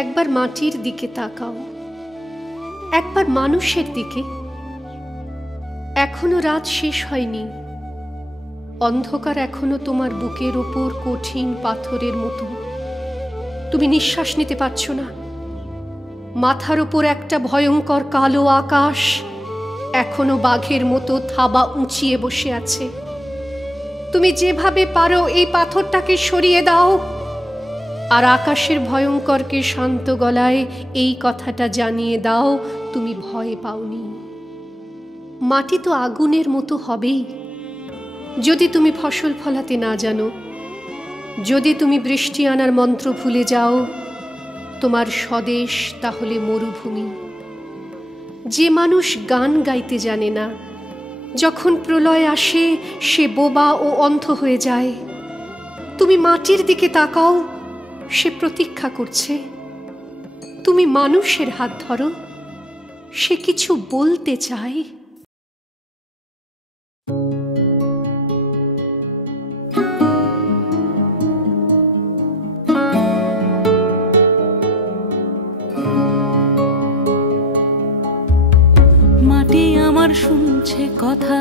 একবার মাটির দিকে তাকাও, একবার মানুষের দিকে। এখনো রাত শেষ হয়নি, অন্ধকার এখনো তোমার বুকের ওপর কঠিন পাথরের মতো। তুমি নিঃশ্বাস নিতে পারছ না। মাথার ওপর একটা ভয়ঙ্কর কালো আকাশ এখনো বাঘের মতো থাবা উঁচিয়ে বসে আছে। তুমি যেভাবে পারো এই পাথরটাকে সরিয়ে দাও, আর আকাশের ভয়ঙ্করকে শান্ত গলায় এই কথাটা জানিয়ে দাও, তুমি ভয় পাওনি। মাটি তো আগুনের মতো হবেই যদি তুমি ফসল ফলাতে না জানো, যদি তুমি বৃষ্টি আনার মন্ত্র ভুলে যাও। তোমার স্বদেশ তাহলে মরুভূমি। যে মানুষ গান গাইতে জানে না, যখন প্রলয় আসে সে বোবা ও অন্ধ হয়ে যায়। তুমি মাটির দিকে তাকাও, সে প্রতীক্ষা করছে। তুমি মানুষের হাত ধরো, সে কিছু বলতে চায়। মাটি আমার শুনছে কথা,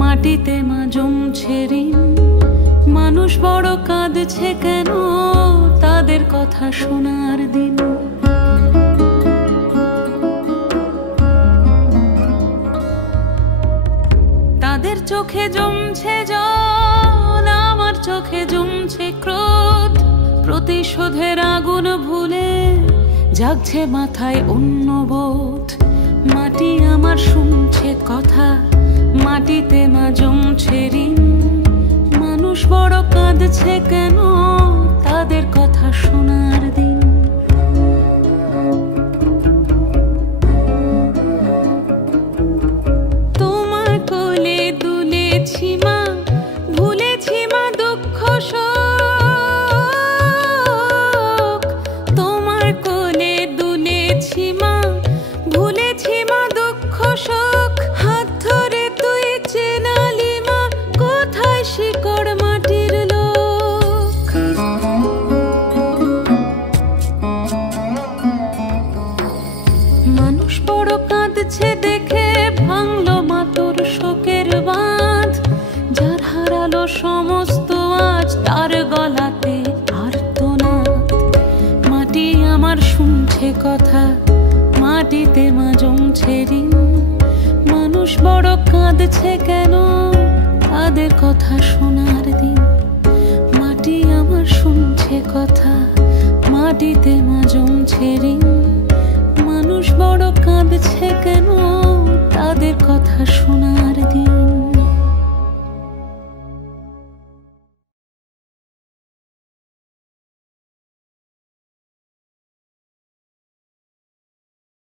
মাটিতে মা জমছে ঋণ। মানুষ বড় কাঁদছে কেন, তাদের কথা শোনার দিন। তাদের চোখে জমছে জল, আমার চোখে জমছে ক্রোধ। প্রতিশোধের আগুন ভুলে জাগছে মাথায় অন্য বোধ। মাটি আমার শুনছে কথা, মাটিতে মা জমছে ঋণ। মানুষ বড় কাঁদছে কেন, তাদের কথা শোনার দিন। তোমার কোলে দুলেছি মা, ভুলেছি মা দুঃখ শোক। তোমার কোলে দুলেছি মা, ভুলেছি মা দুঃখ শোক। হাত ধরে তুই চেনালি মা, কোথায় শিকড় মাটির লোক। মানুষ বড় কাঁদছে দেখে ভাঙলো মা তোর শোকের বাঁধ। যার হারালো সমস্ত আজ তার গলাতে আর্তনাদ। মাটি আমার শুনছে কথা, মাটিতে মা জমছে ঋণ। মানুষ বড় কাঁদছে কেন, তাদের কথা শোনার দিন। মাটি আমার শুনছে কথা, মাটিতে মা জমছে ঋণ। মানুষ বড় কাঁদছে কেন, তাদের কথা শোনার দিন।